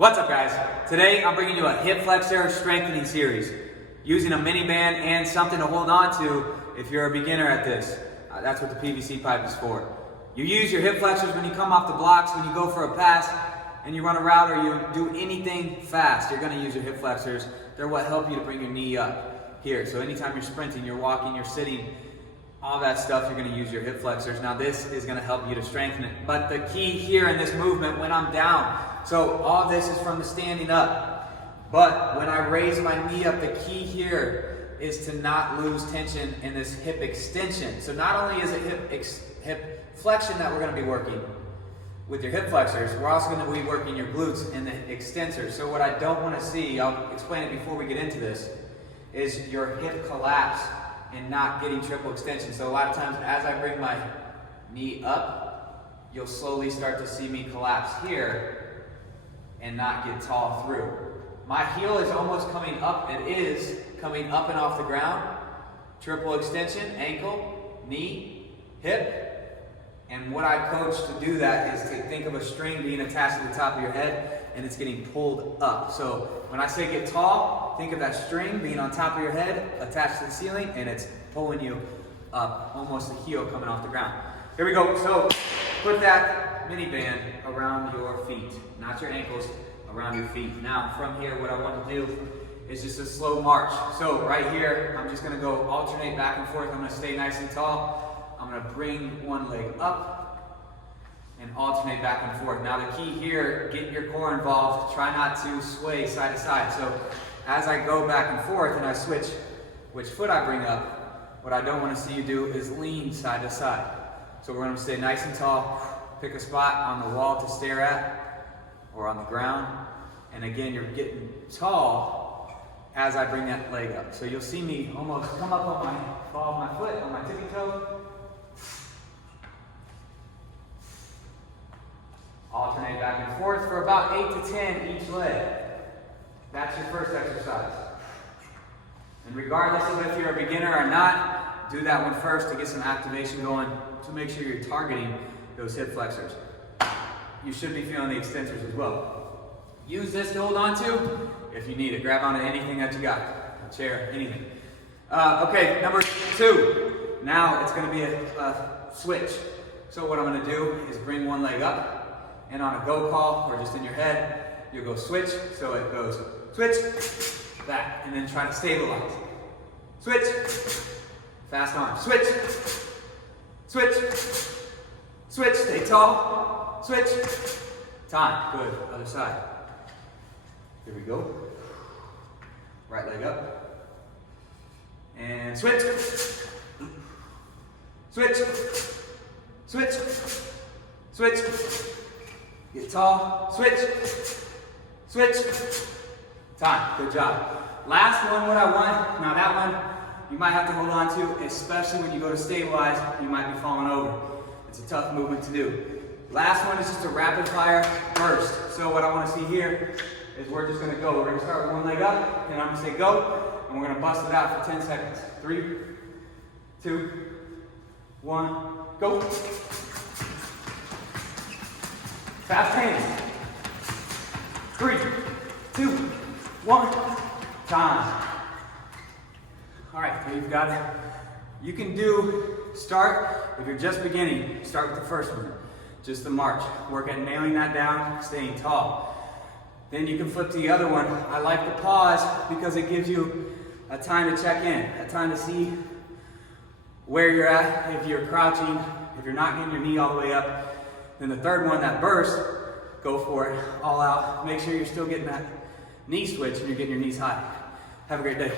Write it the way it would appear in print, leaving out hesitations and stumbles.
What's up, guys? Today I'm bringing you a hip flexor strengthening series using a mini band and something to hold on to if you're a beginner at this. That's what the PVC pipe is for. You use your hip flexors when you come off the blocks, when you go for a pass and you run a route or you do anything fast. You're going to use your hip flexors. They're what help you to bring your knee up here. So anytime you're sprinting, you're walking, you're sitting, all that stuff, you're going to use your hip flexors. Now this is going to help you to strengthen it. But the key here in this movement, when I'm down, so all this is from the standing up. But when I raise my knee up, the key here is to not lose tension in this hip extension. So not only is it hip flexion that we're going to be working with your hip flexors, we're also going to be working your glutes and the extensors. So what I don't want to see, I'll explain it before we get into this, is your hip collapse and not getting triple extension. So a lot of times as I bring my knee up, you'll slowly start to see me collapse here and not get tall through. My heel is almost coming up. It is coming up and off the ground. Triple extension, ankle, knee, hip. And what I coach to do that is to think of a string being attached to the top of your head and it's getting pulled up. So when I say get tall, think of that string being on top of your head, attached to the ceiling, and it's pulling you up, almost the heel coming off the ground. Here we go. So put that mini band around your feet, not your ankles, around your feet. Now from here, what I want to do is just a slow march. So right here, I'm just going to go alternate back and forth. I'm going to stay nice and tall. I'm going to bring one leg up and alternate back and forth. Now the key here, get your core involved. Try not to sway side to side. So as I go back and forth and I switch which foot I bring up, what I don't want to see you do is lean side to side. So we're going to stay nice and tall. Pick a spot on the wall to stare at or on the ground. And again, you're getting tall as I bring that leg up. So you'll see me almost come up on my ball of my foot, on my tippy toe. Alternate back and forth for about 8 to 10 each leg. That's your first exercise. And regardless of if you're a beginner or not, do that one first to get some activation going, to make sure you're targeting those hip flexors. You should be feeling the extensors as well. Use this to hold on to if you need it. Grab onto anything that you got, a chair, anything. Okay, number 2. Now it's going to be a switch. So what I'm going to do is bring one leg up, and on a go call or just in your head, you'll go switch. So it goes switch, back, and then try to stabilize. Switch, fast arm, switch, switch, switch, stay tall, switch, time, good, other side. Here we go. Right leg up, and switch, switch, switch, switch, get tall, switch, switch, time, good job. Last one, what I want, now that one, you might have to hold on to, especially when you go to stabilize, you might be falling over. It's a tough movement to do. Last one is just a rapid fire burst. So what I want to see here is we're just going to go. We're going to start with one leg up, and I'm going to say go, and we're going to bust it out for 10 seconds. 3, 2, 1, go. Fast hands. 3, 2, 1, time. All right, so you've got it. You can start, if you're just beginning, start with the first one, just the march. Work at nailing that down, staying tall. Then you can flip to the other one. I like the pause because it gives you a time to check in, a time to see where you're at, if you're crouching, if you're not getting your knee all the way up. Then the third one, that burst, go for it, all out. Make sure you're still getting that knee switch and you're getting your knees high. Have a great day.